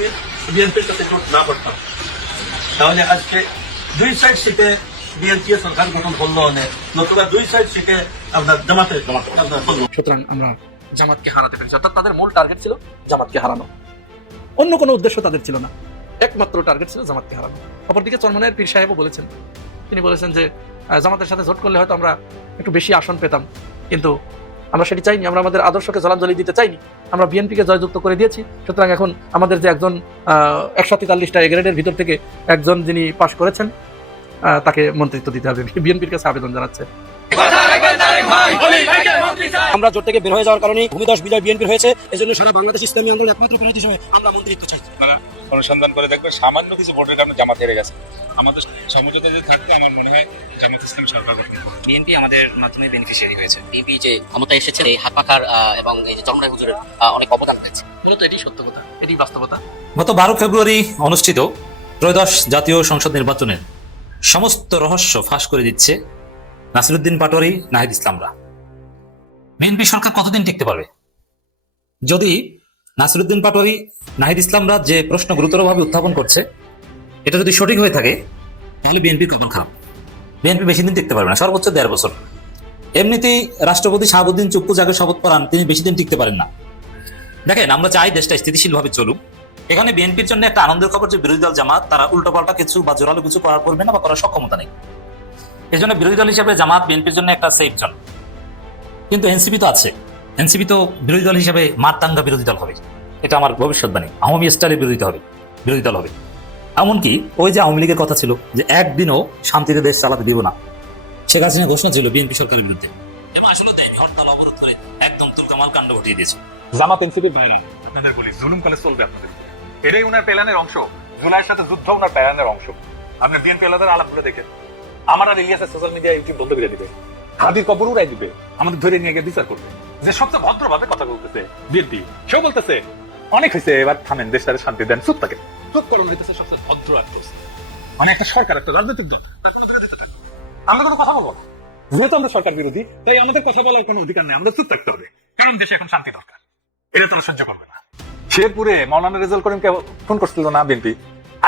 আমি বিএনপির সাথে জোট না করতাম, তাহলে আজকে 2 সাইড সিটে বিএনপি সরকার গঠন করলো নতুবা 2 সাইড সিটে আপনার জামাতের আপনার করলো। সুতরাং আমরা জামাতকে হারাতে পেরেছি, অর্থাৎ তাদের মূল টার্গেট ছিল জামাতকে হারানো, অন্য কোনো উদ্দেশ্য তাদের ছিল না, একমাত্র টার্গেট ছিল জামাতকে হারানো। অপরদিকে চরমনাইয়ের পীর সাহেবও বলেছেন, তিনি বলেছেন যে জামাতের সাথে জোট করলে হয়তো আমরা একটু বেশি আসন পেতাম, কিন্তু আমরা সেটি চাইনি, আমরা আমাদের আদর্শকে জলাঞ্জলি দিতে চাইনি, আমরা বিএনপিকে জয়যুক্ত করে দিয়েছি। সুতরাং এখন আমাদের যে একজন 143টা এ গ্রেডের ভিতর থেকে একজন যিনি পাশ করেছেন তাকে মন্ত্রিত্ব দিতে হবে, বিএনপির কাছে আবেদন জানাচ্ছে। আমরা জোট থেকে বের হয়ে যাওয়ার কারণে ভূমিধস বিজয় বিএনপির হয়েছে, এজন্য সারা বাংলাদেশ ইসলামী আন্দোলন একমাত্র প্রার্থী হিসেবে আমরা মন্ত্রিত্ব চাই। আপনারা অনুসন্ধান করে দেখবেন সামান্য কিছু ভোটের কারণে জামাত হেরে গেছে। আমাদের সমঝোতা যদি থাকতো আমার মনে হয় জামাত ইসলামী সরকার গঠন করবে। বিএনপি আমাদের মাধ্যমে বেনিফিশিয়ারি হয়েছে। বিএনপি যে ক্ষমতা এসেছে এই হাত পাখার এবং এই যে চরমনাই হুজুরের অনেক অবদান রয়েছে। মূলত এটি সত্য কথা, এটি বাস্তবতা। গত 12 ফেব্রুয়ারি অনুষ্ঠিত ত্রয়োদশ জাতীয় সংসদ নির্বাচনের সমস্ত রহস্য ফাঁস করে দিচ্ছে নাসিরউদ্দিন পাটোয়ারি, নাহিদ ইসলামরা। বিএনপি সরকার কতদিন টিকতে পারবে? যদি নাসিরউদ্দিন পাটোয়ারি, নাহিদ ইসলামরা যে প্রশ্ন গুরুতরভাবে উত্থাপন করছে এটা যদি সঠিক হয়ে থাকে তাহলে বিএনপির কপাল খারাপ। বিএনপি বেশি দিন টিকতে পারবে না, সর্বোচ্চ 1.5 বছর। এমনিতেই রাষ্ট্রপতি শাহাবুদ্দিন চুপ্পু যাকে শপথ করান তিনি বেশি দিন টিকতে পারেন না। দেখেন, আমরা চাই দেশটা স্থিতিশীলভাবে চলুক। এখানে বিএনপির জন্য একটা আনন্দের খবর যে বিরোধী দল জামাত তারা উল্টোপাল্টা কিছু বা জোরালো কিছু করার করবে না বা করার সক্ষমতা নেই। এই জন্য বিরোধী দল হিসেবে জামাত বিএনপির জন্য একটা সেফ জোন। কিন্তু এনসিপি তো আছে, এনসিপি তো বিরোধী দল হিসেবে মারতাঙ্গা বিরোধী দল হবে, এটা আমার ভবিষ্যৎবাণী। আওয়ামী স্টাইলের বিরোধী দল হবে। এমনকি ওই যে আওয়ামী লীগের কথা ছিল যে একদিনও শান্তিতে দেশ চালাতে দিব না, শেখ হাসিনা ঘোষণা ছিল বিএনপি সরকারের বিরুদ্ধে, এবং আসলে দেয়নি, হরতাল অবরোধ করে একদম তুলকামাল কাণ্ড ঘটিয়ে দিয়েছে। জামাত এনসিপির বাইরে আপনাদের বলি জুলুম কালে চলবে আপনাদের, এটাই উনার প্ল্যানের অংশ। জুলাইয়ের সাথে যুদ্ধ উনার প্ল্যানের অংশ। আপনি বিএনপি আলাদার আলাপ করে দেখেন, আমার আর ইলিয়াসের সোশ্যাল মিডিয়া ইউটিউব বন্ধ করে দিবে, হাদির কবর উড়াই দিবে, আমাদের ধরে নিয়ে গিয়ে বিচার করবে। যে সবচেয়ে ভদ্রভাবে কথা বলতেছে বিএনপি, সেও বলতেছে অনেক হয়েছে, এবার থামেন, দেশটারে শান্তি দেন, চুপ থাকে, চুপ করুন, হইতেছে সবচেয়ে ভদ্র আক্রোশ। মানে একটা সরকার, একটা রাজনৈতিক দল, তার কোনো দিতে থাকবে, আমরা কোনো কথা বলবো না। যেহেতু আমরা সরকার বিরোধী, তাই আমাদের কথা বলার কোনো অধিকার নেই, আমাদের চুপ থাকতে হবে, কারণ দেশে এখন শান্তি দরকার। এটা তো সহ্য করবে না। শেরপুরে মাওলানা রেজাউল করিমকে ফোন করছিল না বিএনপি,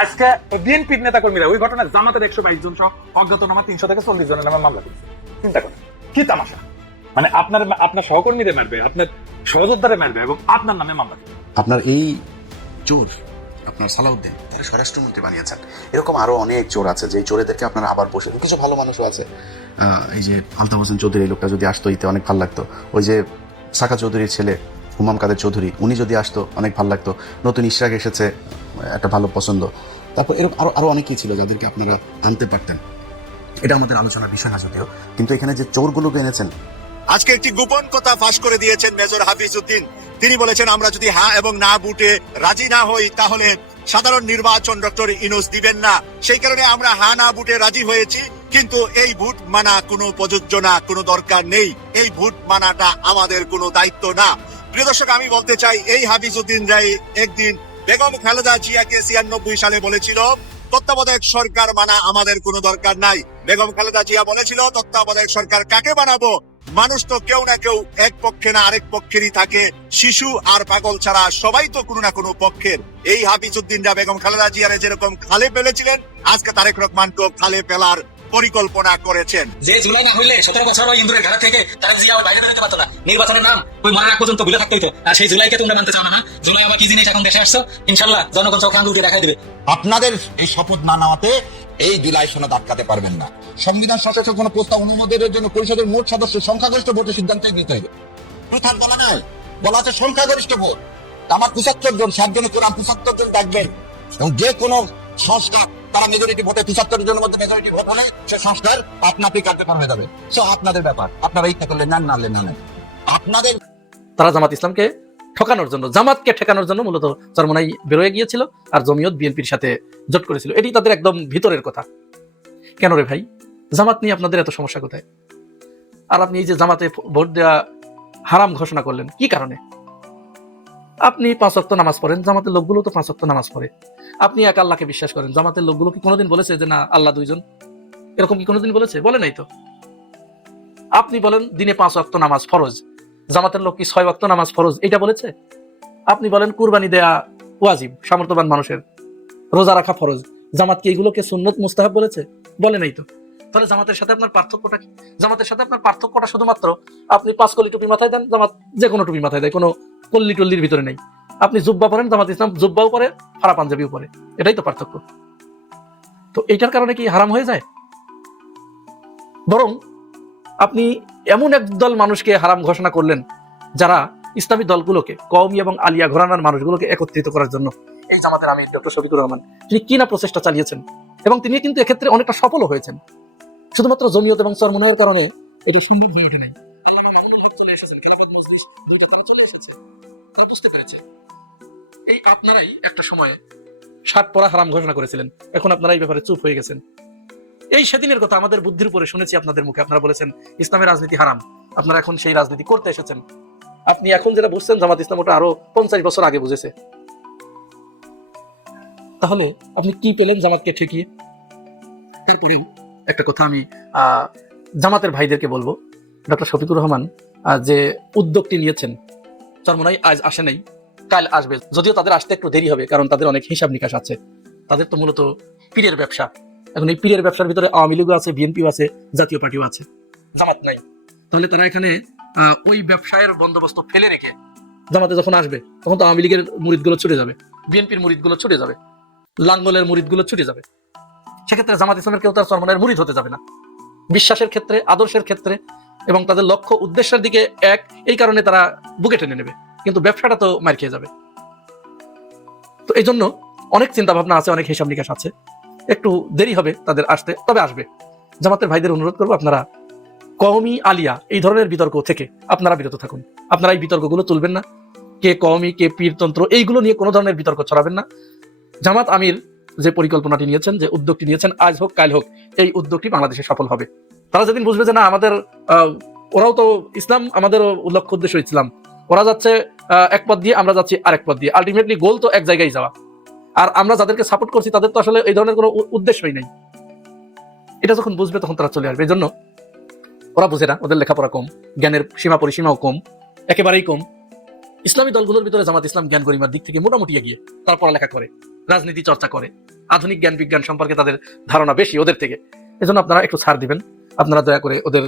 আজকে বিএনপির নেতা কর্মীরা ওই ঘটনায় জামাতের 122 জন সহ অজ্ঞাতনামা 300 থেকে 40 জনের নামে মামলা করেছে। চিন্তা করেন কি তামাশা, মানে আপনার সহকর্মীদের মারবে, আপনার সহযোদ্ধারে মারবে এবং আপনার নামে মামলা করবে। আপনার এই চোর, আপনার সালাউদ্দিন তারা স্বরাষ্ট্রমন্ত্রী বানিয়েছেন। এরকম আরো অনেক চোর আছে যে চোরেদেরকে আপনারা আবার বসে, কিছু ভালো মানুষও আছে। এই যে আলতাফ হোসেন চৌধুরী, এই লোকটা যদি আসতো ইতে অনেক ভালো লাগতো। ওই যে সাকা চৌধুরীর ছেলে হুমাম কাদের চৌধুরী, উনি যদি আসতো অনেক ভালো লাগতো। নতুন ইশরাক এসেছে, একটা ভালো পছন্দ। তারপর এরকম আরো অনেকেই ছিল যাদেরকে আপনারা আনতে পারতেন। এটা আমাদের আলোচনার বিষয় না যদিও, কিন্তু এখানে যে চোরগুলোকে এনেছেন। আজকে একটি গোপন কথা ফাঁস করে দিয়েছেন মেজর হাফিজ উদ্দিন। তিনি বলেছেন আমরা যদি হ্যাঁ এবং না ভোটে রাজি না হই তাহলে সাধারণ নির্বাচন ডক্টর ইউনূস দিবেন না। সেই কারণে আমরা হ্যাঁ না ভোটে রাজি হয়েছি, কিন্তু এই ভোট মানা কোনো প্রযোজ্য না, কোনো দরকার নেই। এই ভোট মানাটা আমাদের কোনো দায়িত্ব না। প্রিয় দর্শক, আমি বলতে চাই এই হাফিজ উদ্দিন রায় একদিন বেগম খালেদা জিয়াকে 96 সালে বলেছিল তত্ত্বাবধায়ক সরকার মানা আমাদের কোনো দরকার নাই। বেগম খালেদা জিয়া বলেছিল তত্ত্বাবধায়ক সরকার কাকে বানাবো? মানুষ তো কেউ না কেউ এক পক্ষে না আরেক পক্ষেরই থাকে, শিশু আর পাগল ছাড়া সবাই তো কোনো না কোনো পক্ষের। এই হাফিজ উদ্দিনরা বেগম খালেদা জিয়ারে যেরকম খালে ফেলেছিলেন, আজকে তারেক রহমানকেও খালে ফেলার পরিকল্পনা করেছেন। যে জুলাই না হইলে 17 বছর ওই ইন্দুরের ঘাড়া থেকে তারা জিয়া বাইরে বেরোতে পারতো না, নির্বাচনের নাম ওই মারা পর্যন্ত ভুলে থাকতে হইতো। আর সেই জুলাইকে তোমরা মানতে চাও না? জুলাই আবার কি জিনিস এখন দেশে আসছো, ইনশাল্লাহ জনগণ চোখে আঙুল দিয়ে দেখাই দেবে। আপনাদের এই শপথ না নেওয়াতে এই জুলাই সনদ আটকাতে পারবেন না। সংবিধান সংশোধনের কোনো প্রস্তাব অনুমোদনের জন্য পরিষদের মোট সদস্য সংখ্যাগরিষ্ঠ ভোটের সিদ্ধান্ত নিতে হবে। প্রধান বলা নাই, বলা আছে সংখ্যাগরিষ্ঠ ভোট। আমার 75 জন, 7 জনের কোরআন 75 জন থাকবেন, এবং যে কোনো সংস্কার তারা মেজরিটি ভোটে 75 জনের মধ্যে মেজরিটি ভোট হলে সে সংস্কার আপনি কার্যকর হয়ে যাবে। সো আপনাদের ব্যাপার, আপনারা ইচ্ছা করলে নেন, না নেন না। আপনাদের তারা জামাত ইসলামকে ঠকানোর জন্য, জামাতকে ঠেকানোর জন্য মূলত চরমনাই বেরোয় গিয়েছিল আর জমিয়ত বিএনপির সাথে জোট করেছিল। এটি তাদের একদম ভিতরের কথা। কেন রে ভাই, জামাত নিয়ে আপনাদের এত সমস্যা কোথায়? আর আপনি এই যে জামাতে ভোট দেওয়া হারাম ঘোষণা করলেন কি কারণে? আপনি 5 ওয়াক্ত নামাজ পড়েন, জামাতের লোকগুলো তো 5 ওয়াক্ত নামাজ পড়ে। আপনি এক আল্লাহকে বিশ্বাস করেন, জামাতের লোকগুলো কি কোনোদিন বলেছে যে না আল্লাহ 2 জন? এরকম কি কোনোদিন বলেছে? বলে নাই তো। আপনি বলেন দিনে 5 ওয়াক্ত নামাজ ফরজ, জামাতের লোক কি 6 ওয়াক্ত নামাজ ফরজ এটা বলেছে? আপনি বলেন কুরবানি দেয়া ওয়াজিব, সামর্থ্যবান মানুষের। রোজা রাখা ফরজ। জামাত কি এগুলোকে সুন্নত মুস্তাহাব বলেছে? বলে নাই তো। তাহলে জামাতের সাথে আপনার পার্থক্যটা কি? জামাতের সাথে আপনার পার্থক্যটা শুধুমাত্র আপনি 5 কলি টুপি মাথায় দেন, জামাত যে কোনো টুপি মাথায় দেয়, কোনো কল্লি টল্লির ভিতরে নেই। আপনি জুব্বা পরেন, জামাত ইসলাম জুব্বাও পরে, ফাড়া পাঞ্জাবিও পরে। এটাই তো পার্থক্য। তো এইটার কারণে কি হারাম হয়ে যায়? বরং আপনি এমন একদল মানুষকে হারাম ঘোষণা করলেন যারা ইসলামী দলগুলোকে, কওমি এবং আলিয়া ঘরানার মানুষগুলোকে একত্রিত করার জন্য এই জামাতের আমির ডক্টর শফিকুর রহমান তিনি কি না প্রচেষ্টা চালিয়েছেন, এবং তিনি কিন্তু এক্ষেত্রে অনেকটা সফলও হয়েছেন। শুধুমাত্র জমিয়ত এবং চরমনায়ের কারণে এটি সম্ভব হয়ে ওঠে নাই। আল্লামা মামুনুল হক চলে এসেছেন, খেলাফত মজলিস দুইটা তারা চলে এসেছে, তারা বুঝতে পেরেছে। এই আপনারাই একটা সময়ে শার্ট পরা হারাম ঘোষণা করেছিলেন, এখন আপনারা এই ব্যাপারে চুপ হয়ে গেছেন। এই সেদিনের কথা আমাদের বুদ্ধির উপরে শুনেছি আপনাদের মুখে, আপনারা বলেছেন ইসলামের রাজনীতি হারাম, আপনারা এখন সেই রাজনীতি করতে এসেছেন। আপনি এখন যেটা বুঝছেন জামাত ইসলাম ওটা আরো 50 বছর আগে বুঝেছে। তাহলে আপনি কি পেলেন জামাতকে ঠেকিয়ে? তারপরেও একটা কথা আমি জামাতের ভাইদেরকে বলবো, ডক্টর শফিকুর রহমান যে উদ্যোগটি নিয়েছেন, চরমনাই আজ আসে নাই, কাল আসবে, যদিও তাদের আসতে একটু দেরি হবে, কারণ তাদের অনেক হিসাব নিকাশ আছে। তাদের তো মূলত পীরের ব্যবসা। এখন এই পীরের ব্যবসার ভিতরে আওয়ামী লীগও আছে, বিএনপিও আছে, জাতীয় পার্টিও আছে, জামাত নাই। তাহলে তারা এখানে ওই ব্যবসায়ের বন্দোবস্ত ফেলে রেখে জামাতে যখন আসবে তখন তো আওয়ামী লীগের মুরিদগুলো ছুটে যাবে, বিএনপির মুরিদগুলো ছুটে যাবে, লাঙ্গলের মুরিদগুলো ছুটে যাবে। সেক্ষেত্রে জামাত ইসলামের কেউ তার চরমনায়ের মুরিদ হতে যাবে না। বিশ্বাসের ক্ষেত্রে, আদর্শের ক্ষেত্রে এবং তাদের লক্ষ্য উদ্দেশ্যের দিকে এক, এই কারণে তারা বুকে টেনে নেবে, কিন্তু ব্যবসাটা তো মার খেয়ে যাবে। তো এই জন্য অনেক চিন্তা ভাবনা আছে, অনেক হিসাব নিকাশ আছে, একটু দেরি হবে তাদের আসতে, তবে আসবে। জামাতের ভাইদের অনুরোধ করবো আপনারা কওমি আলিয়া এই ধরনের বিতর্ক থেকে আপনারা বিরত থাকুন। আপনারা এই বিতর্কগুলো তুলবেন না, কে কওমি কে পীরতন্ত্র এইগুলো নিয়ে কোনো ধরনের বিতর্ক ছড়াবেন না। জামাত আমির যে পরিকল্পনাটি নিয়েছেন, যে উদ্যোগটি নিয়েছেন, আজ হোক কাল হোক এই উদ্যোগটি বাংলাদেশে সফল হবে। তারা যেদিন বুঝবে যে না আমাদের ওরাও তো ইসলাম, আমাদেরও লক্ষ্য উদ্দেশ্য ইসলাম, ওরা যাচ্ছে এক পথ দিয়ে, আমরা যাচ্ছি আরেক পথ দিয়ে, আলটিমেটলি গোল তো এক জায়গায় যাওয়া, আর আমরা যাদেরকে সাপোর্ট করছি তাদের তো আসলে এই ধরনের কোনো উদ্দেশ্যই নেই। এটা যখন বুঝবে তখন তারা চলে আসবে। এই জন্য ওরা বুঝে না, ওদের লেখাপড়া কম, জ্ঞানের সীমা পরিসীমাও কম, একেবারেই কম। ইসলামী দলগুলোর ভিতরে জামাত ইসলাম জ্ঞান গরিমার দিক থেকে মোটামুটি এগিয়ে, তারা পড়ালেখা করে, রাজনীতি চর্চা করে, আধুনিক জ্ঞান বিজ্ঞান সম্পর্কে তাদের ধারণা বেশি ওদের থেকে। এজন্য আপনারা একটু ছাড় দিবেন, আপনারা দয়া করে ওদের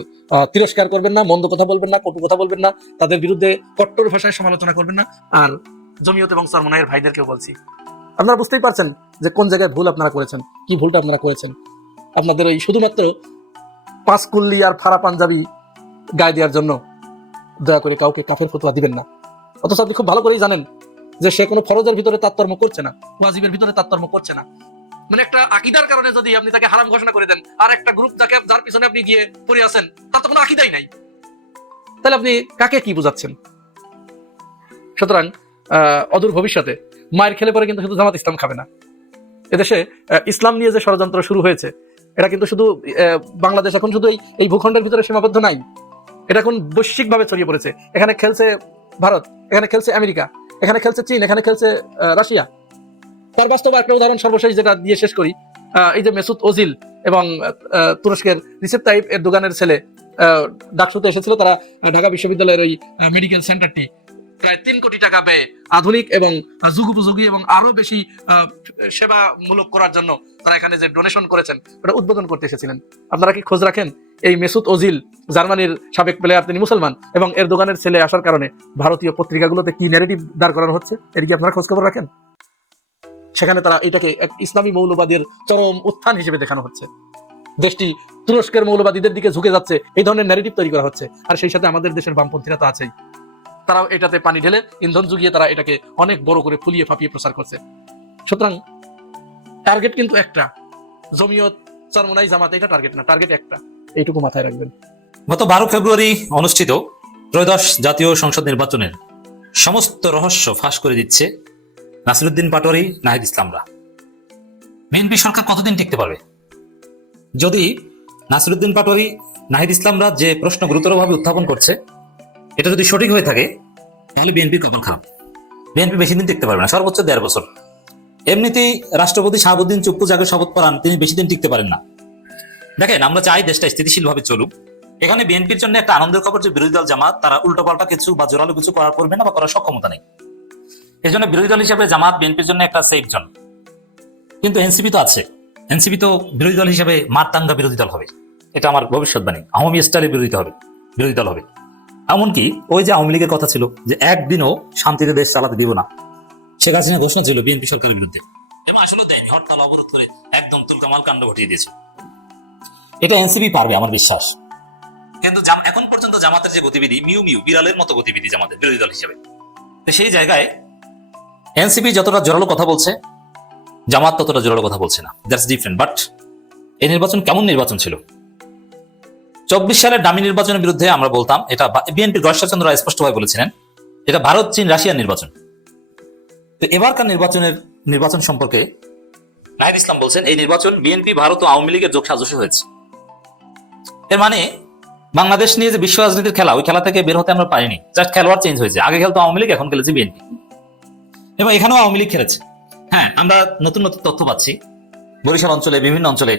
তিরস্কার করবেন না, মন্দ কথা বলবেন না, কটু কথা বলবেন না, তাদের বিরুদ্ধে কট্টর ভাষায় সমালোচনা করবেন না। আর জমিয়ত এবং চরমনায়ের ভাইদেরকেও বলছি, আপনারা বুঝতেই পারছেন যে কোন জায়গায় ভুল আপনারা করেছেন, কি ভুলটা আপনারা করেছেন। আপনাদের ওই শুধুমাত্র 5 কুল্লি আর ফাড়া পাঞ্জাবি গায়ে দেওয়ার জন্য দয়া করে কাউকে কাফের ফতোয়া দিবেন না। অথচ আপনি খুব ভালো করেই জানেন যে সে কোনো ফরজের ভিতরে তারতম্য করছে না, ওয়াজিবের ভিতরে তারতম্য করছে না। মানে একটা আকীদার কারণে যদি আপনি তাকে হারাম ঘোষণা করে দেন, আর একটা গ্রুপ যার পিছনে আপনি গিয়ে পড়ে আছেন তার তো কোনো আকীদাই নাই, তাহলে আপনি কাকে কি বুঝাচ্ছেন? সুতরাং অদূর ভবিষ্যতে মায়ের খেলে পরে কিন্তু শুধু জামাত ইসলাম খাবে না। এদেশে ইসলাম নিয়ে যে ষড়যন্ত্র শুরু হয়েছে, এটা কিন্তু শুধু বাংলাদেশ এখন শুধু এই ভূখণ্ডের ভিতরে সীমাবদ্ধ নাই, এটা এখন বৈশ্বিকভাবে ছড়িয়ে পড়েছে। এখানে খেলছে ভারত, এখানে খেলছে আমেরিকা, এখানে খেলছে চীন, এখানে খেলছে রাশিয়া। তার বাস্তব একটা উদাহরণ সর্বশেষ যেটা দিয়ে শেষ করি, এই যে মেসুত ওজিল এবং তুরস্কের রিসেপ তাইপ এরদোগানের ছেলে ডাকসুতে এসেছিল, তারা ঢাকা বিশ্ববিদ্যালয়ের ওই মেডিকেল সেন্টারটি প্রায় 3 কোটি টাকা ব্যয়ে আধুনিক এবং যুগোপযোগী এবং আরো বেশি সেবামূলক করার জন্য তারা এখানে যে ডোনেশন করেছেন ওটা উদ্বোধন করতে এসেছিলেন। আপনারা কি খোঁজ রাখেন এই মেসুত ওজিল, জার্মানির সাবেক প্লেয়ার, তিনি মুসলমান, এবং এরদোগানের ছেলে আসার কারণে ভারতীয় পত্রিকাগুলোতে কি ন্যারেটিভ দাঁড় করানো হচ্ছে, এর কি আপনারা খোঁজ খবর রাখেন? সেখানে তারা এটাকে এক ইসলামী মৌলবাদের চরম উত্থান হিসেবে দেখানো হচ্ছে। দেশটি তুরস্কের মৌলবাদীদের দিকে ঝুঁকে যাচ্ছে, এই ধরনের ন্যারেটিভ তৈরি করা হচ্ছে। আর সেই সাথে আমাদের দেশের বামপন্থীরা তো আছেই, তারাও এটাতে পানি ঢেলে ইন্ধন জুগিয়ে তারা এটাকে অনেক বড় করে ফুলিয়ে ফাঁপিয়ে প্রচার করছে। সুতরাং টার্গেট কিন্তু একটা, জমিয়ত চরমনাই জামাত এটা টার্গেট না, টার্গেট একটা, এইটুকু মাথায় রাখবেন। গত 12 ফেব্রুয়ারি অনুষ্ঠিত ত্রয়োদশ জাতীয় সংসদ নির্বাচনের সমস্ত রহস্য ফাঁস করে দিচ্ছে নাসিরুদ্দিন পাটোয়ারি, নাহিদ ইসলামরা। বিএনপি সরকার কতদিন টিকতে পারবে? যদি নাসিরুদ্দিন পাটোয়ারি, নাহিদ ইসলামরা যে প্রশ্ন গুরুতরভাবে উত্থাপন করছে এটা যদি সঠিক হয়ে থাকে, তাহলে বিএনপির কপাল খারাপ। বিএনপি বেশি দিন টিকতে পারবে না, সর্বোচ্চ 1.5 বছর। এমনিতেই রাষ্ট্রপতি শাহাবুদ্দিন চুপ্পু যাকে শপথ করান তিনি বেশি দিন টিকতে পারেন না। দেখেন, আমরা চাই দেশটা স্থিতিশীল ভাবে চলুক। এখানে বিএনপির জন্য একটা আনন্দের খবর যে বিরোধী দল জামাত তারা উল্টোপাল্টা কিছু বা জোরালো কিছু করবে না বা করার সক্ষমতা নেই। এই জন্য বিরোধী দল হিসেবে জামাত বিএনপির জন্য একটা সেফ জোন। কিন্তু এনসিপি তো আছে, এনসিপি তো বিরোধী দল হিসেবে মারতাঙ্গা বিরোধী দল হবে, এটা আমার ভবিষ্যৎবাণী। আওয়ামী স্টাইলে বিরোধী দল হবে। এমনকি ওই যে আওয়ামী লীগের কথা ছিল যে একদিনও শান্তিতে দেশ চালাতে দিব না, শেখ হাসিনা ঘোষণা ছিল বিএনপি সরকারের বিরুদ্ধে, এবং আসলে দেয়নি, হরতাল অবরোধ করে একদম তুলকামাল কাণ্ড ঘটিয়ে দিয়েছে। এটা এনসিপি পারবে আমার বিশ্বাস। কিন্তু এখন পর্যন্ত জামাতের যে গতিবিধি, মিউ বিড়ালের মতো গতিবিধি জামাতের বিরোধী দল হিসেবে, তো সেই জায়গায় এনসিপি যতটা জোরালো কথা বলছে, জামাত ততটা জোরালো কথা বলছে না। That's different. বাট এই নির্বাচন কেমন নির্বাচন ছিল? 24 সালের দামি নির্বাচনের বিরুদ্ধে আমরা বলতাম, এটা বিএনপির গয়েশ্বরচন্দ্র রায় স্পষ্টভাবে বলেছিলেন, এটা ভারত চীন রাশিয়ার নির্বাচন। তো এবারকার নির্বাচন সম্পর্কে নাহিদ ইসলাম বলছেন, এই নির্বাচন বিএনপি, ভারত ও আওয়ামী লীগের যোগসাজশে হয়েছে। এর মানে বাংলাদেশ নিয়ে যে বিশ্ব রাজনীতির খেলা, ওই খেলা থেকে বের হতে আমরা পারিনি, জাস্ট খেলোয়াড় চেঞ্জ হয়েছে। আগে খেলতো আওয়ামী লীগ, এখন খেলেছে বিএনপি, এবং এখানেও আওয়ামী লীগ খেলেছে। হ্যাঁ, আমরা নতুন তথ্য পাচ্ছি, বরিশাল অঞ্চলে, বিভিন্ন অঞ্চলে,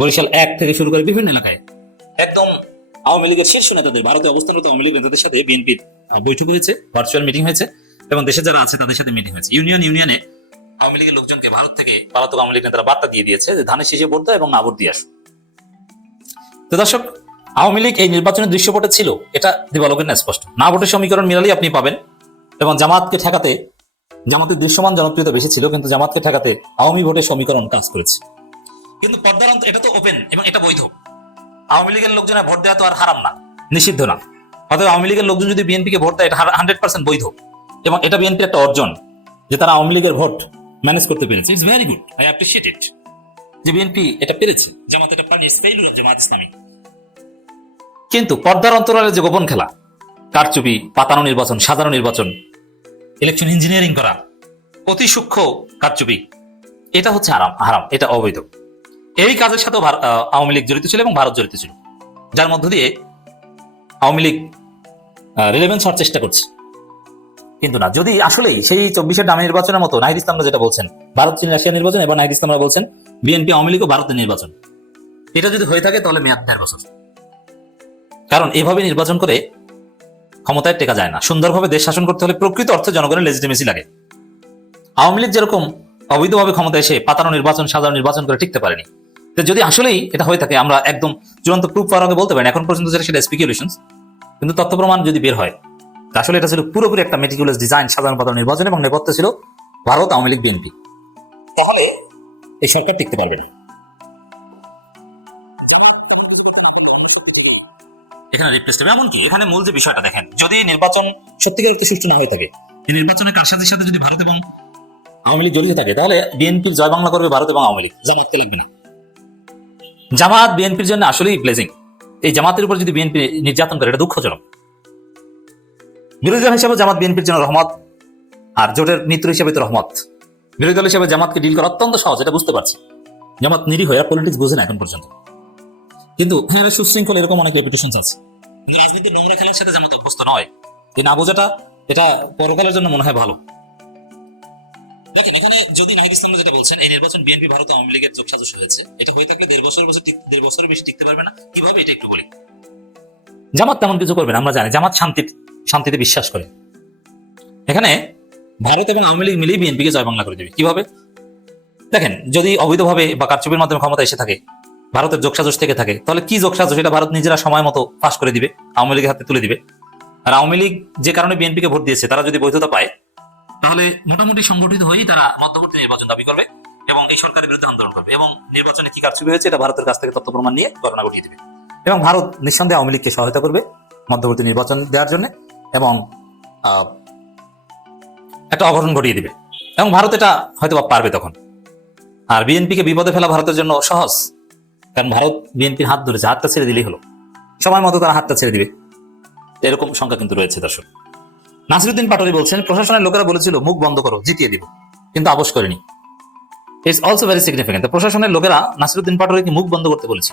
বরিশাল 1 থেকে শুরু করে বিভিন্ন এলাকায় একদম আওয়ামী লীগের শীর্ষ নেতাদের, ভারতে অবস্থানরত আওয়ামী লীগ নেতাদের সাথে বিএনপির বৈঠক হয়েছে, ভার্চুয়াল মিটিং হয়েছে, এবং দেশে যারা আছে তাদের সাথে মিটিং হয়েছে। ইউনিয়নে আওয়ামী লীগের লোকজনকে ভারত থেকে পলাতক আওয়ামী লীগ নেতারা বার্তা দিয়ে দিয়েছে যে ধানের শীষে ভোট দাও এবং না ভোট দিয়ে আসো। তো দর্শক, আওয়ামী লীগ এই নির্বাচনের দৃশ্যপটে ছিল, এটা দিবালোকের না স্পষ্ট। না ভোটের সমীকরণ মিলালেই আপনি পাবেন। এবং জামাতকে ঠেকাতে, জামাতের দৃশ্যমান জনপ্রিয়তা বেশি ছিল, কিন্তু জামাতকে ঠেকাতে আওয়ামী ভোটের সমীকরণ কাজ করেছে। কিন্তু পর্দার অন্তর এটা তো ওপেন এবং এটা বৈধ। আওয়ামী লীগের লোকজনের ভোট দেওয়া তো আর হারাম না, নিষিদ্ধ না। অতএব আওয়ামী লীগের লোকজন যদি বিএনপিকে ভোট দেয়, এটা 100% বৈধ, এবং এটা বিএনপির একটা অর্জন যে তারা আওয়ামী লীগের ভোট ম্যানেজ করতে পেরেছে। It's very good, I appreciate it, যে বিএনপি এটা পেরেছে, জামাত এটা পারেনি, জামাত ইসলামী। কিন্তু পর্দার অন্তরালে যে গোপন খেলা, কারচুপি, পাতানো নির্বাচন, সাজানো নির্বাচন, ইলেকশন ইঞ্জিনিয়ারিং করা, অতি সূক্ষ্ম কারচুপি, এটা হচ্ছে হারাম, এটা অবৈধ। এই কাজের সাথেও আওয়ামী লীগ জড়িত ছিল এবং ভারত জড়িত ছিল, যার মধ্য দিয়ে আওয়ামী লীগ রিলেভেন্স হওয়ার চেষ্টা করছে। কিন্তু না, যদি আসলেই সেই 24-এর দামি নির্বাচনের মতো নাহিদ ইসলামরা যেটা বলছেন, ভারত চীন রাশিয়া নির্বাচন, এবার নাহিদ ইসলামরা বলছেন বিএনপি আওয়ামী লীগ ও ভারতের নির্বাচন, এটা যদি হয়ে থাকে তাহলে মেয়াদ 1.5 বছর। কারণ এভাবে নির্বাচন করে ক্ষমতায় টেকা যায় না। সুন্দরভাবে দেশ শাসন করতে হলে প্রকৃত অর্থে জনগণের লেজিটিমেসি লাগে। আওয়ামী লীগ যেরকম অবৈধভাবে ক্ষমতায় এসে পাতানো নির্বাচন, সাজানো নির্বাচন করে টিকতে পারেনি, তো যদি আসলেই এটা হয়ে থাকে, আমরা একদম চূড়ান্ত প্রুফ পাওয়ার আগে বলতে পারি, এখন পর্যন্ত সেটা স্পেকুলেশনস, কিন্তু তথ্য প্রমাণ যদি বের হয়, আসলে এটা ছিল পুরোপুরি একটা মেটিকুলাস ডিজাইন, সাধারণ পাতানো নির্বাচন, এবং নেপথ্যে ছিল ভারত, আওয়ামী লীগ, বিএনপি, তাহলে এই সরকার টিকতে পারবে না। এখানে রিপ্লেস হবে। এমনকি এখানে মূল যে বিষয়টা দেখেন, যদি নির্বাচন সত্যিকার অর্থে সুষ্ঠু না হয়ে থাকে, এই নির্বাচনের কারসাজির সাথে যদি ভারত এবং আওয়ামী লীগ জড়িত থাকে, তাহলে বিএনপির জয় বাংলা করবে ভারত এবং আওয়ামী লীগ, জামাতকে লাগবে না। জামাত বিএনপির জন্য আসলেই ব্লেজিং। এই জামাতের উপর যদি বিএনপি নির্যাতন করে, এটা দুঃখজনক। বিরোধী দল হিসেবে জামাত বিএনপির জন্য রহমত, আর জোটের মিত্র হিসেবে তো রহমত। বিরোধী দল হিসেবে জামাতকে ডিল করা অত্যন্ত সহজ, এটা বুঝতে পারছি। জামাত নিরীহ, এরা পলিটিক্স বোঝে না এখন পর্যন্ত, কিন্তু হ্যাঁ, সুশৃঙ্খল, এরকম অনেক রেপুটেশন আছে। রাজনীতির নোংরা খেলার সাথে জামাত অভ্যস্ত নয়, এই না বোঝাটা এটা পরকালের জন্য মনে হয় ভালো। দেখেন, এখানে যদি নাহিদ ইসলাম যেটা বলছেন, এই নির্বাচন বিএনপি, ভারত, আওয়ামী লীগের যোগসাজশ হয়েছে, এটা হয়ে থাকলে 1.5 বছরের বেশি টিকতে পারবে না। কিভাবে, এটা একটু বলি। জামাত তেমন কিছু করবে না, আমরা জানি। জামাত শান্তিতে বিশ্বাস করে। এখানে ভারত এবং আওয়ামী লীগ মিলেই বিএনপিকে জয় বাংলা করে দেবে। কিভাবে দেখেন, যদি অবৈধভাবে বা কারচুপির মাধ্যমে ক্ষমতা এসে থাকে, ভারতের যোগসাজশ থেকে থাকে, তাহলে কি যোগসাজশ, এটা ভারত নিজেরা সময় মতো পাস করে দিবে, আওয়ামী লীগের হাতে তুলে দিবে। আর আওয়ামী লীগ যে কারণে বিএনপিকে ভোট দিয়েছে, তারা যদি বৈধতা পায়, তাহলে মোটামুটি সংগঠিত হয়েই তারা মধ্যবর্তী নির্বাচন দাবি করবে এবং এই সরকারের বিরুদ্ধে আন্দোলন করবে, এবং নির্বাচনে কি কারচুপি হয়েছে এটা ভারতের কাছ থেকে তথ্য প্রমাণ নিয়ে ঘটনা ঘটিয়ে দেবে। এবং ভারত নিঃসন্দেহে আওয়ামী লীগকে সহায়তা করবে মধ্যবর্তী নির্বাচন দেওয়ার জন্য, এবং একটা অঘটন ঘটিয়ে দিবে, এবং ভারত এটা হয়তো পারবে তখন। আর বিএনপিকে বিপদে ফেলা ভারতের জন্য সহজ, কারণ ভারত বিএনপির হাত ধরেছে, হাতটা ছেড়ে দিলেই হলো, সময় মতো তারা হাতটা ছেড়ে দিবে। এরকম সংখ্যা কিন্তু রয়েছে। দর্শক, নাসিরুদ্দিন পাটোয়ারি বলছেন, প্রশাসনের লোকেরা বলেছিল মুখ বন্ধ করো, জিতিয়ে দিব, কিন্তু আপোষ করেনি। It's also very significant. প্রশাসনের লোকেরা নাসিরুদ্দিন পাটোয়ারিকে মুখ বন্ধ করতে বলেছে।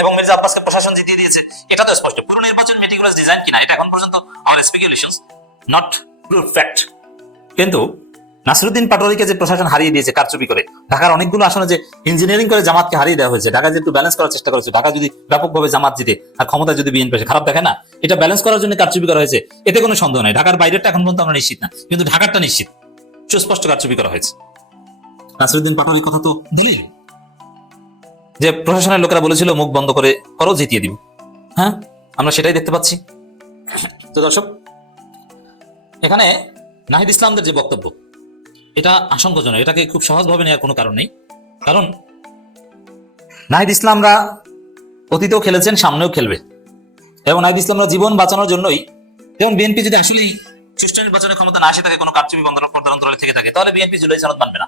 এবং মির্জা আব্বাসকে প্রশাসন জিতিয়ে দিয়েছে, এটা তো স্পষ্ট। পুরো নির্বাচন মেটিকুলাস ডিজাইন কিনা, এটা এখন পর্যন্ত our speculations, not proof fact। কিন্তু নাসিরুদ্দিন পাটোয়ারিকে যে প্রশাসন হারিয়ে দিয়েছে কারচুপি করে, ঢাকার অনেকগুলো আসনে যে ইঞ্জিনিয়ারিং করে জামাতকে হারিয়ে দেওয়া হয়েছে, ঢাকা যে একটু ব্যালেন্স করার চেষ্টা করেছে, ঢাকা যদি ব্যাপকভাবে জামাত জিতে আর ক্ষমতা যদি বিএনপি আসে, খারাপ দেখে না? এটা ব্যালেন্স করার জন্য কারচুপি করা হয়েছে, এতে কোনো সন্দেহ নাই। ঢাকার বাইরেরটা এখন পর্যন্ত আমরা নিশ্চিত না, কিন্তু ঢাকারটা নিশ্চিত, সুস্পষ্ট কারচুপি করা হয়েছে। নাসিরুদ্দিন পাটোয়ারির কথা তো দলিল, যে প্রশাসনের লোকেরা বলেছিল মুখ বন্ধ করে করো, জিতিয়ে দিব। হ্যাঁ, আমরা সেটাই দেখতে পাচ্ছি। তো দর্শক, এখানে নাহিদ ইসলামদের যে বক্তব্য, এটা আশঙ্কাজনক। এটাকে খুব সহজভাবে নেওয়ার কোনো কারণ নেই, কারণ নাহিদ ইসলামরা অতীতেও খেলেছেন, সামনেও খেলবে, এবং নাহিদ ইসলামরা জীবন বাঁচানোর জন্যই, যেমন বিএনপি যদি আসলেই সুষ্ঠু নির্বাচনের ক্ষমতা না আসে থাকে, কোনো কারচুপি পর্দার অন্তরালে থেকে থাকে, তাহলে বিএনপি জুলাই সনদ মানবে না।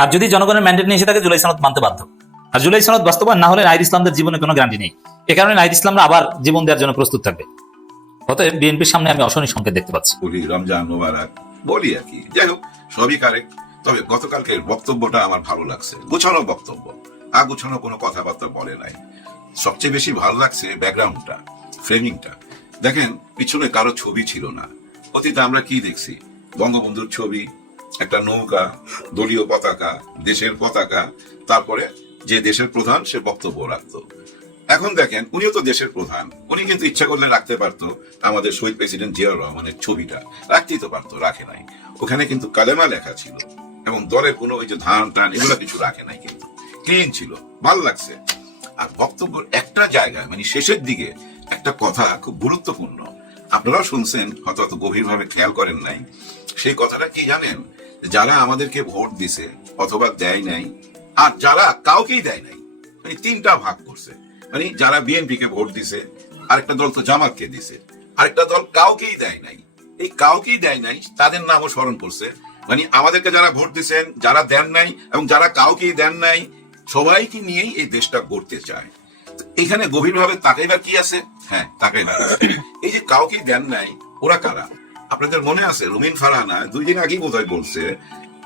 আর যদি জনগণের ম্যান্ডেট নিয়ে এসে থাকে, জুলাই সনদ মানতে বাধ্য। আর জুলাই সনদ বাস্তবায়ন না হলে নাহিদ ইসলামদের জীবনে কোনো গ্যারান্টি নেই। এ কারণে নাহিদ ইসলামরা আবার জীবন দেওয়ার জন্য প্রস্তুত থাকবে। অতএব বিএনপির সামনে আমি অশনি সংকেত দেখতে পাচ্ছি। রমজান মোবারক বলি আর কি, যাই হোক সবই কারেক্ট। তবে গতকালকের বক্তব্যটা আমার ভালো লাগছে, গোছানো বক্তব্য, গোছানো কোনো কথাবার্তা বলে নাই। সবচেয়ে বেশি ভালো লাগছে ব্যাকগ্রাউন্ডটা, ফ্রেমিংটা। দেখেন, পিছনে কারো ছবি ছিল না। অতীতে আমরা কি দেখছি? বঙ্গবন্ধুর ছবি, একটা নৌকা, দলীয় পতাকা, দেশের পতাকা, তারপরে যে দেশের প্রধান সে বক্তব্য রাখতো। এখন দেখেন, উনিও তো দেশের প্রধান, উনি কিন্তু ইচ্ছা করলে রাখতে পারতো আমাদের শহীদ প্রেসিডেন্ট জিয়াউর রহমানের ছবিটা, রাখতেই তো পারতো, রাখে নাই। ওখানে কিন্তু কালেমা লেখা ছিল, এবং দলের কোনো ওই যে ধান টান এগুলো কিছু রাখে নাই, কিন্তু ক্লিন ছিল, ভালো লাগছে। আর বক্তব্যের একটা জায়গায় মানে শেষের দিকে একটা কথা খুব গুরুত্বপূর্ণ, আপনারাও শুনছেন, হয়তো অত গভীরভাবে খেয়াল করেন নাই। সেই কথাটা কি জানেন? যারা আমাদেরকে ভোট দিছে অথবা দেয় নাই, আর যারা কাউকেই দেয় নাই, মানে তিনটা ভাগ করছে। মানে যারা বিএনপি কে ভোট দিছে, আরেকটা দল তো জামাতকে দিছে, আরেকটা দল কাউকেই দেয় নাই। এই কাউকেই দেয় নাই তাদের নামও স্মরণ করছে। মানে আমাদেরকে যারা ভোট দিচ্ছেন, যারা দেন নাই, এবং যারা কাউকেই দেন নাই, সবাইকে নিয়েই এই দেশটা গড়তে চায়। এখানে গভীরভাবে তাকাইবার কি আছে? হ্যাঁ, তাকাইবার এই যে কাউকেই দেন নাই, ওরা কারা? আপনাদের মনে আছে রুমিন ফারহানা 2 দিন আগেই বোধহয় বলছে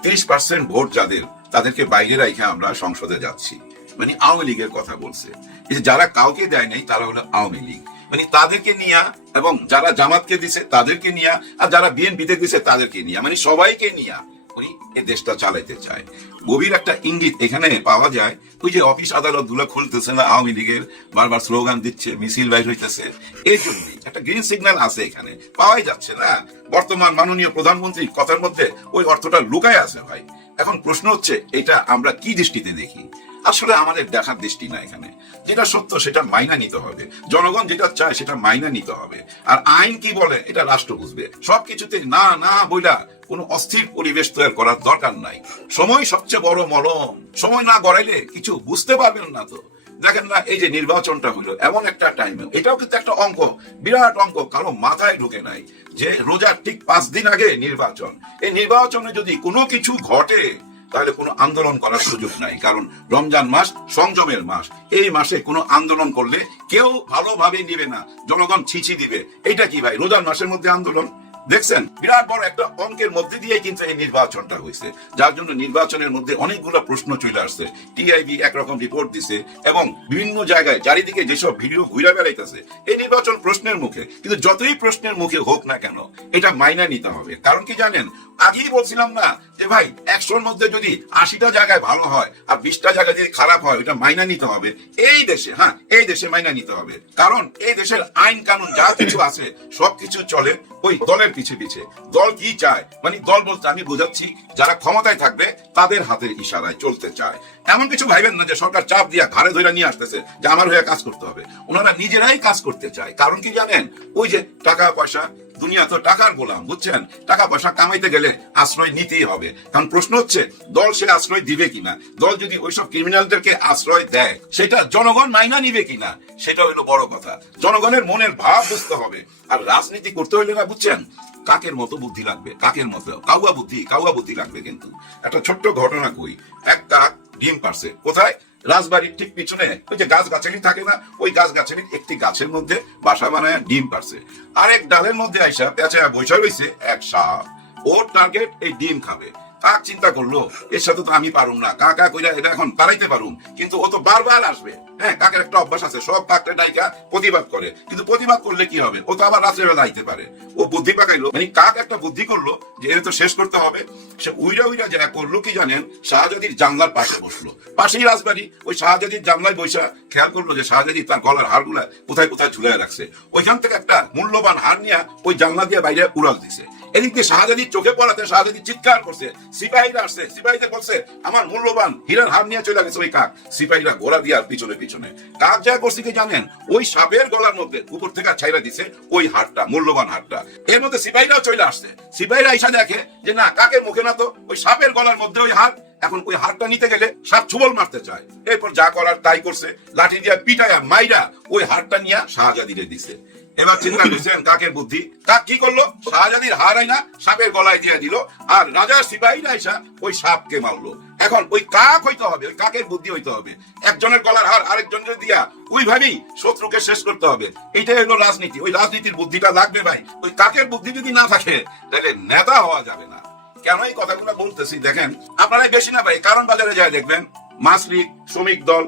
30% ভোট যাদের, তাদেরকে বাইরে রাখে আমরা সংসদে যাচ্ছি। মানে আওয়ামী লীগের কথা বলছে। এই যে যারা কাউকে দেয় নাই তারা হলো আওয়ামী লীগ, মানে তাদেরকে নিয়া, এবং যারা জামাতকে দিছে তাদেরকে নিয়া, আর যারা বিএনপিতে দিছে তাদেরকে নিয়া, মানে সবাইকে নিয়া উনি এই দেশটা চালাইতে চায়। গভীর একটা ইঙ্গিত এখানে পাওয়া যায়। ওই যে অফিস আদালত গুলো খুলতেছে না আওয়ামী লীগের, বারবার স্লোগান দিচ্ছে, মিছিল বাইর হইতেছে, এই জন্যই একটা গ্রিন সিগন্যাল আছে এখানে, পাওয়াই যাচ্ছে না। বর্তমান মাননীয় প্রধানমন্ত্রী কথার মধ্যে ওই অর্থটা লুকায় আছে ভাই। এখন প্রশ্ন হচ্ছে, এটা আমরা কি দৃষ্টিতে দেখি? আসলে আমাদের দেখার দৃষ্টি না এখানে। যেটা সত্য সেটা মাইনা নিতে হবে, জনগণ যেটা চায় সেটা মাইনা নিতে হবে। আর আইন কি বলে এটা রাষ্ট্র বুঝবে। সবকিছুতে না না বইলা কোনো অস্থির পরিবেশ তৈরি করার দরকার নাই। সময় সবচেয়ে বড় মলম, সময় না গড়াইলে কিছু বুঝতে পারবেন না। তো দেখেন না, এই যে নির্বাচনটা হইলো এমন একটা টাইমে, এটাও কিন্তু একটা অঙ্ক, বিরাট অঙ্ক, কারো মাথায় ঢুকে নাই যে রোজার ঠিক 5 দিন আগে নির্বাচন। এই নির্বাচনে যদি কোনো কিছু ঘটে তাহলে কোনো আন্দোলন করার সুযোগ নাই, কারণ রমজান মাস সংযমের মাস। এই মাসে কোনো আন্দোলন করলে কেউ ভালোভাবে নিবে না, জনগণ ছিছি দিবে। এটা কি ভাই, রোজার মাসের মধ্যে আন্দোলন? দেখছেন, বিরাট বড় একটা অঙ্কের মধ্যে দিয়ে কিন্তু এই নির্বাচনটা হয়েছে, যার জন্য নির্বাচনের মধ্যে অনেকগুলো প্রশ্ন চলে আসছে। টিআইবি একরকম রিপোর্ট দিছে, এবং বিভিন্ন জায়গায় চারিদিকে যেসব ভিডিও ঘুরে বেড়াইতেছে, এই নির্বাচন প্রশ্নের মুখে। কিন্তু যতই প্রশ্নের মুখে হোক না কেন, এটা মাইনা নিতে হবে। কারণ কি জানেন, আগেই বলছিলাম না যে ভাই 100-র মধ্যে যদি 80টা জায়গায় ভালো হয় আর 20টা জায়গায় যদি খারাপ হয়, এটা মাইনা নিতে হবে এই দেশে। হ্যাঁ, এই দেশে মাইনা নিতে হবে, কারণ এই দেশের আইন কানুন যা কিছু আছে সবকিছু চলে ওই দলের পিছে পিছে। দল কি চায়, মানে দল বলতে আমি বোঝাচ্ছি যারা ক্ষমতায় থাকবে তাদের হাতের ইশারায় চলতে চায়। এমন কিছু ভাইবেন না যে সরকার চাপ দিয়া ঘাড়ে ধরে নিয়ে আসতেছে যে আমার হয়ে কাজ করতে হবে। ওনারা নিজেরাই কাজ করতে চায়। কারণ কি জানেন, ওই যে টাকা পয়সা, দুনিয়া তো টাকার গোলাম, বুঝছেন? টাকা পয়সা কামাইতে গেলে আশ্রয় নিতেই হবে। কারণ প্রশ্ন হচ্ছে, দল সে আশ্রয় দিবে কিনা। দল যদি ওইসব ক্রিমিনালদেরকে আশ্রয় দেয়, সেটা জনগণ মাইনা নিবে কিনা, সেটা হলো বড় কথা। জনগণের মনের ভাব বুঝতে হবে। আর রাজনীতি করতে হইলে না, বুঝছেন, কাকের মতো বুদ্ধি লাগবে, কাকের মতো কাউয়া বুদ্ধি লাগবে। কিন্তু একটা ছোট্ট ঘটনা কই, এক কাক ডিম পারছে কোথায়? রাজবাড়ির ঠিক পিছনে ওই যে গাছ গাছালি থাকে না, ওই গাছ গাছালির একটি গাছের মধ্যে বাসা বানায় ডিম পারছে। আর এক ডালের মধ্যে আইসা পেঁচা বৈশা রয়েছে এক সাপ, ওর টার্গেট এই ডিম খাবে। কাক চিন্তা করলো এর সাথে তো আমি পারুম না, কাকা কইরা এটা এখন তাড়াইতে পারুম, কিন্তু ও তো বারবার আসবে। হ্যাঁ, কাকের একটা অভ্যাস আছে, সব কাকটা ডাইকা প্রতিবাদ করে, কিন্তু প্রতিবাদ করলে কি হবে, ও তো আবার রাত্রেবেলা আইতে পারে। ও বুদ্ধি পাকাইলো, মানে কাক একটা বুদ্ধি করলো যে এটা তো শেষ করতে হবে। সে উইরা উইরা যা করলো কি জানেন, শাহজাদির জানলার পাশে বসলো, পাশেই রাজবাড়ি, ওই শাহজাদির জানলায় বৈশা খেয়াল করলো যে শাহজাদি তার গলার হারগুলা কোথায় কোথায় ঝুলাই রাখছে। ওইখান থেকে একটা মূল্যবান হার নিয়ে ওই জানলা দিয়ে বাইরে উড়াল দিছে। এদিক দিয়ে শাহজাদির চোখে পড়াতে শাহজাদি চিৎকার করছে, সিপাহীরা আসছে, সিপাহীতে বলছে আমার মূল্যবান হীরার হার নিয়ে চলে গেছে ওই কাক। সিপাহীরা গোলা দিয়ে পিছনে পিছনে কাক যা করছে কি জানেন, ওই সাপের গলার মধ্যে উপর থেকে ছাইরা দিছে ওই হারটা, মূল্যবান হারটা। এর মধ্যে সিপাহীরাও চলে আসছে, সিপাহীরা এসে দেখে যে না, কাকের মুখে না তো, ওই সাপের গলার মধ্যে ওই হার। এখন ওই হারটা নিতে গেলে সাপ ছুবল মারতে চায়, এরপর যা করার তাই করছে, লাঠি দিয়া পিটায়া মাইরা ওই হারটা নিয়ে শাহজাদিরে দিছে। এবার চিন্তা করছেন কাকের বুদ্ধি, কাক কি করলো, শাহজাদির হার আইনা সাপের গলায় দিয়ে দিল, আর রাজার সিপাহীরা আইসা ওই সাপকে মারলো। এখন ওই কাক হইতে হবে, ওই কাকের বুদ্ধি হইতে হবে, একজনের গলার হার আরেকজনের দিয়া ওইভাবেই শত্রুকে শেষ করতে হবে। এইটাই হলো রাজনীতি, ওই রাজনীতির বুদ্ধিটা লাগবে ভাই। ওই কাকের বুদ্ধি যদি না থাকে তাহলে নেতা হওয়া যাবে না। কেন এই কথাগুলো বলতেছি দেখেন, আপনারা বেশি না ভাই কারণ বাজারে যায় দেখবেন মাছ লীগ, শ্রমিক দল,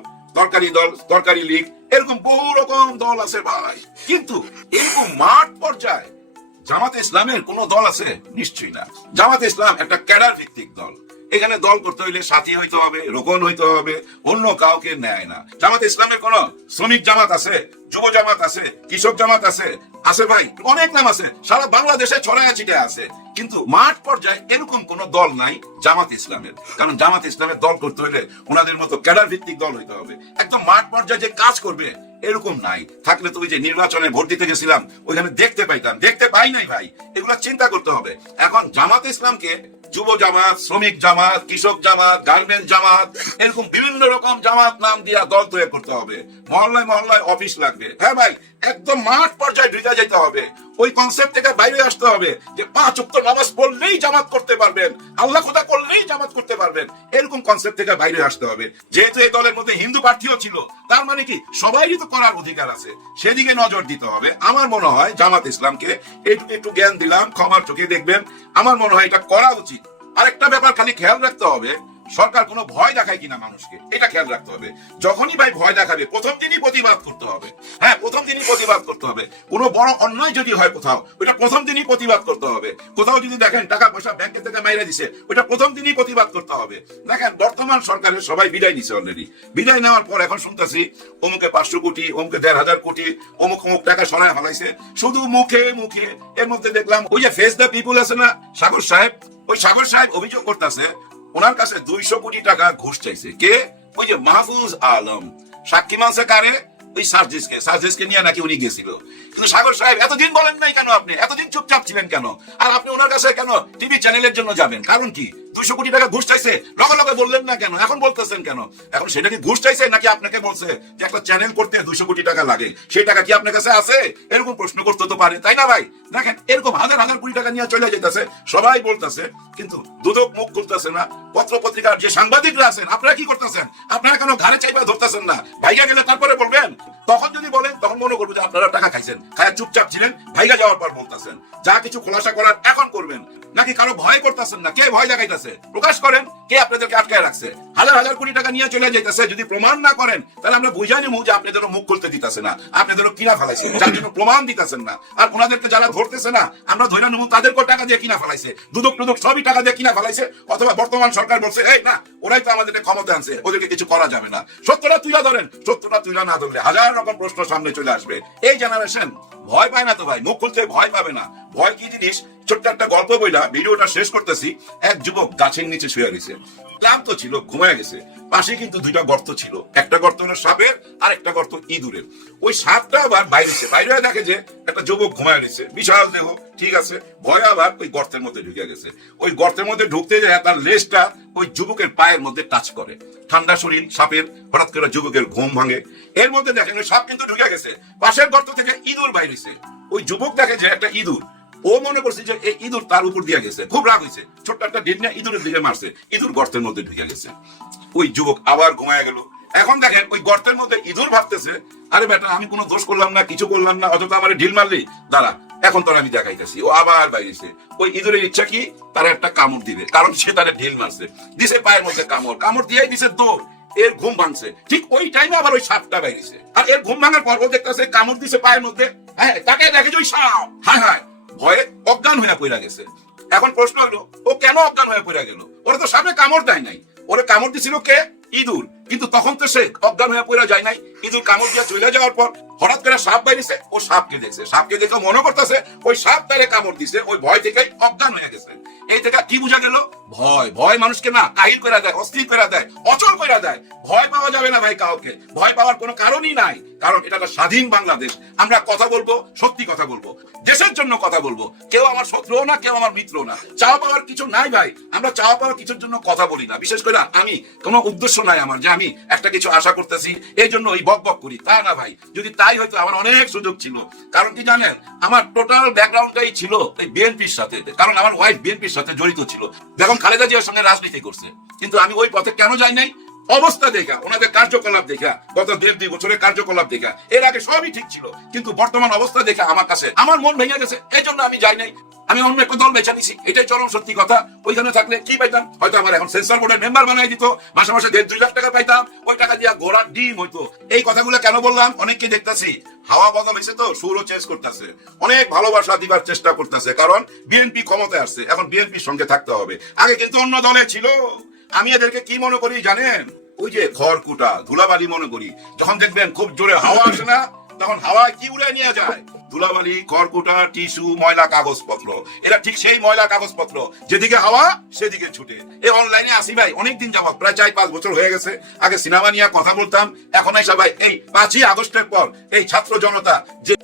তরকারি লীগ, এরকম বহু রকম দল আছে ভাই, কিন্তু এরকম মাঠ পর্যায়ে জামাতে ইসলামের কোন দল আছে? নিশ্চয়ই না। জামাতে ইসলাম একটা ক্যাডার ভিত্তিক দল, এখানে দল করতে হইলে সাথী হইতে হবে, রোকন হইতে হবে, অন্য কাউকে নেয় না। জামাতে ইসলামের কোন শ্রমিক জামাত আছে, যুব জামাত আছে, কৃষক জামাত আছে, আছে ভাই, অনেক নাম আছে, সারা বাংলাদেশে ছড়ায়া ছিটে আছে, কিন্তু মাঠ পর্যায়ে এরকম কোন দল নাই জামাত ইসলামের। কারণ জামাত ইসলামের দল করতে হলে ওনাদের মতো ক্যাডার ভিত্তিক দল হইতে হবে, একদম মাঠ পর্যায়ে যে কাজ করবে এরকম নাই। থাকলে তো ওই যে নির্বাচনে ভোট দিতে গেছিলাম ওইখানে দেখতে পাইতাম, দেখতে পাই নাই ভাই। এগুলা চিন্তা করতে হবে। এখন জামাত ইসলামকে যুব জামাত, শ্রমিক জামাত, কৃষক জামাত, গার্মেন্টস জামাত, এরকম বিভিন্ন রকম জামাত নাম দিয়া দল তৈরি করতে হবে। মহল্লায় মহল্লায় অফিস লাগবে। হ্যাঁ ভাই, একদম মাঠ পর্যায়ে ঢুকে যেতে হবে। ওই কনসেপ্ট থেকে বাইরে আসতে হবে যে 5 ওয়াক্ত নামাজ পড়লেই জামাত করতে পারবেন, আল্লাহ খোদা করলেই জামাত করতে পারবেন, এরকম কনসেপ্ট থেকে বাইরে আসতে হবে। যেহেতু এই দলের মধ্যে হিন্দু প্রার্থীও ছিল, তার মানে কি সবাইই তো করার অধিকার আছে, সেদিকে নজর দিতে হবে। আমার মনে হয় জামাত ইসলামকে একটু জ্ঞান দিলাম, ক্ষমার চোখে দেখবেন, আমার মনে হয় এটা করা উচিত। আরেকটা ব্যাপার খালি খেয়াল রাখতে হবে, সরকার কোনো ভয় দেখায় কিনা মানুষকে, এটা খেয়াল রাখতে হবে। যখনই ভাই ভয় দেখাবে প্রথম দিনই প্রতিবাদ করতে হবে। হ্যাঁ, প্রথম দিনই প্রতিবাদ করতে হবে। কোনো বড় অন্যায় যদি হয় কোথাও, ওইটা প্রথম দিনই প্রতিবাদ করতে হবে। কোথাও যদি দেখেন টাকা পয়সা ব্যাংকের থেকে মাইরা দিছে, ওইটা প্রথম দিনই প্রতিবাদ করতে হবে। দেখেন বর্তমান সরকারের সবাই বিদায় নিছে অলরেডি, বিদায় নেওয়ার পর এখন শুনতেছি অমুকে 500 কোটি, অমুকে 1,500 কোটি, অমুক অমুক টাকা সরায় ফেলাইছে, শুধু মুখে মুখে। এর মধ্যে দেখলাম ওই যে ফেস দ্য পিপুল আছে না, সাগর সাহেব, ওই সাগর সাহেব অভিযোগ করতেছে ওনার কাছে 200 কোটি টাকা ঘুষ চাইছে। কে? ওই যে মাহফুজ আলম। সাক্ষী মানছে কারে? ওই সার্জিসকে নিয়ে নাকি উনি গেছিল। কিন্তু সাগর সাহেব এতদিন বলেন নাই কেন? আপনি এতদিন চুপচাপ ছিলেন কেন? আর আপনি ওনার কাছে কেন টিভি চ্যানেলের জন্য যাবেন? কারণ কি? 200 কোটি টাকা ঘুষ চাইছে, লগে লগে বললেন না কেন? এখন বলতেছেন কেন? এখন সেটা কি ঘুষ চাইছে নাকি আপনাকে বলছে যে একটা চ্যানেল করতে 200 কোটি টাকা লাগে, সেই টাকা কি আপনার কাছে আছে? এরকম প্রশ্ন করতে তো পারে, তাই না ভাই? দেখেন এরকম হাজার হাজার কোটি টাকা নিয়ে চলে যেতেছে, সবাই বলতেছে, কিন্তু দুদক মুখ খুলতেছে না। পত্র পত্রিকার যে সাংবাদিকরা আছেন, আপনারা কি করতেছেন? আপনারা কেন ঘাড়ে চাইবা ধরতেছেন না? ভাইগা গেলে তারপরে বলবেন। তখন যদি বলেন তখন মনে করবো যে আপনারা টাকা খাইছেন, খায় চুপচাপ ছিলেন, ভাইগা যাওয়ার পর বলতেছেন। যা কিছু খোলাসা করার এখন করবেন, নাকি কারো ভয় করতেছেন না? কে ভয় দেখাইতেছে? প্রকাশ করেন, কে আপনাদেরকে আটকায় রাখছে? হাজার হাজার কোটি টাকা নিয়ে চলে যাইতেছে, যদি প্রমাণ না করেন তাহলে আমরা বুঝাই নিব যে আপনাদেরও মুখ খুলতে দিতেছে না, আপনাদেরও কিনা ফেলাইছে, যার জন্য প্রমাণ দিতেছেন না। আর ওনাদেরকে যারা ধরতেছে না, আমরা ধরে নেব তাদেরকেও টাকা দিয়ে কিনা ফেলাইছে, দুদক টুদক সবই টাকা দিয়ে কিনা ফেলাইছে। অথবা বর্তমান সরকার বলছে এই না, ওরাই তো আমাদেরকে ক্ষমতা আনছে, ওদেরকে কিছু করা যাবে না। সত্যটা তুইলা ধরেন, সত্যটা তুইলা না ধরলে হাজার রকম প্রশ্ন সামনে চলে আসবে। এই জেনারেশন ভয় পায় না তো ভাই, মুখ খুলতে ভয় পাবে না। ভয় কি জিনিস? ছোট্ট একটা গল্প বইলা ভিডিওটা শেষ করতেছি। এক যুবক গাছের নিচে শুয়ে গেছে, ক্লান্ত ছিল, ঘুমায় গেছে। পাশে কিন্তু 2টা গর্ত ছিল, একটা গর্ত হলো সাপের আর একটা গর্ত ইঁদুরের। ওই সাপটা আবার বাইরে দেখে যে একটা যুবক ঘুমায় গেছে, বিশাল দেহ, ঠিক আছে। ভয় আবার ওই গর্তের মধ্যে ঢুকে গেছে। ওই গর্তের মধ্যে ঢুকতে যায় তার লেজটা ওই যুবকের পায়ের মধ্যে টাচ করে। ঠান্ডা শরীর সাপের, হঠাৎ করে যুবকের ঘুম ভাঙে। এর মধ্যে দেখেন ওই সাপ কিন্তু ঢুকে গেছে, পাশের গর্ত থেকে ইঁদুর বাইরেছে। ওই যুবক দেখে যে একটা ইঁদুর, ও মনে করছে যে এই ইঁদুর তার উপর দিয়ে গেছে, খুব রাগ হয়েছে, ছোট্ট একটা ডিম নিয়ে ইঁদুরের দিকে মারছে, ইঁদুর গর্তের মধ্যে ঢুকে গেছে। ওই যুবক আবার ঘুমায় গেল। এখন দেখেন ওই গর্তের মধ্যে ইঁদুর ভাবতেছে, আরে বেটা আমি কোনো দোষ করলাম না, কিছু করলাম না, অথচ আমার ঢিল মারলি, দাঁড়া এখন তোর আমি দেখাইতেছি। ও আবার বাইরেছে, ওই ইঁদুরের ইচ্ছা কি, তার একটা কামড় দিবে, কারণ সে তার ঢিল মারছে, দিছে পায়ের মধ্যে কামড়, কামড় দিয়েই দিছে দৌড়, এর ঘুম ভাঙছে। ঠিক ওই টাইমে আবার ওই সাপটা বাইরেছে, আর এর ঘুম ভাঙার পর ও দেখতেছে কামড় দিছে পায়ের মধ্যে, হ্যাঁ তাকে দেখে যে ওই সাপ, হায় হায় ভয়ে অজ্ঞান হয়ে পড়ে গেছে। এখন প্রশ্ন হলো ও কেন অজ্ঞান হয়ে পড়ে গেল? ওরা তো সামনে কামড় দেয় নাই, ওরা কামড় দিছিল কে, ইঁদুর, কিন্তু তখন তো সে অজ্ঞান হয়ে পড়ে যায় নাই। ইঁদুর কামড় দিয়ে চলে যাওয়ার পর হঠাৎ করে সাপ বাইরেছে, ও সাপকে দেখছে, সাপকে দেখে মনে করতেছে ওই সাপ তারে কামড় দিছে, ওই ভয় থেকেই অজ্ঞান হয়ে গেছে। এই থেকে কি বোঝা গেল, ভয়, ভয় মানুষকে না কাহিল করে দেয়, অস্থির করে দেয়, অচল করে দেয়। ভয় পাওয়া যাবে না ভাই কাউকে, ভয় পাওয়ার কোনো কারণই নাই, কারণ এটা একটা স্বাধীন বাংলাদেশ। আমরা কথা বলবো, সত্যি কথা বলবো, দেশের জন্য কথা বলবো, কেউ আমার শত্রুও না, কেউ আমার মিত্র না, চাওয়া পাওয়ার কিছু নাই ভাই, আমরা চাওয়া পাওয়ার কিছুর জন্য কথা বলি না। বিশেষ করে আমি কোনো উদ্দেশ্য নাই আমার যে আমি একটা কিছু আশা করতেছি এই জন্য ওই বক বক করি, তা না ভাই। যদি তাই হয়তো আমার অনেক সুযোগ ছিল, কারণ কি জানেন আমার টোটাল ব্যাকগ্রাউন্ডটাই ছিল এই বিএনপির সাথে, কারণ আমার ওয়াইফ বিএনপির সাথে জড়িত ছিল, দেখুন খালেদা জিয়ার সঙ্গে রাজনীতি করছে, কিন্তু আমি ওই পথে কেন যাই নাই, অবস্থা দেখা, ওনাদের কার্যকলাপ দেখা, গত 1.5-2 বছরের কার্যকলাপ দেখা, এর আগে সবই ঠিক ছিল, কিন্তু বর্তমান অবস্থা দেখা আমার কাছে আমার মন ভেঙে গেছে, এই জন্য আমি যাই নাই, আমি অন্য একটা দল বেছে নিছি, এটাই চরম সত্যি কথা। ওইখানে থাকলে কি পাইতাম, হয়তো আমার এখন সেন্সর বোর্ডের মেম্বার বানাই দিত, মাসে মাসে 1.5-2 লাখ টাকা পাইতাম, ওই টাকা দিয়া ঘোড়ার ডিম হইতো। এই কথাগুলো কেন বললাম, অনেককে দেখতেছি হাওয়া বদল হয়েছে তো সুরও চেঞ্জ করতেছে, অনেক ভালোবাসা দিবার চেষ্টা করতেছে, কারণ বিএনপি ক্ষমতায় আসছে, এখন বিএনপির সঙ্গে থাকতে হবে। আগে কিন্তু অন্য দলে ছিল। আমি এদেরকে কি মনে করি জানেন, ওই যে খড়কুটা ধুলাবালি মনে করি। যখন দেখবেন খুব জোরে হাওয়া আসে না, তখন হাওয়ায় কি উড়ে নিয়ে যায়, ধুলাবালি, খড়কুটা, টিস্যু, ময়লা কাগজপত্র। এরা ঠিক সেই ময়লা কাগজপত্র, যেদিকে হাওয়া সেদিকে ছুটে। এই অনলাইনে আসি ভাই অনেকদিন যাবত, প্রায় 4-5 বছর হয়ে গেছে। আগে সিনেমা নিয়ে কথা বলতাম, এখন এসে ভাই এই 5ই আগস্টের পর এই ছাত্র জনতা যে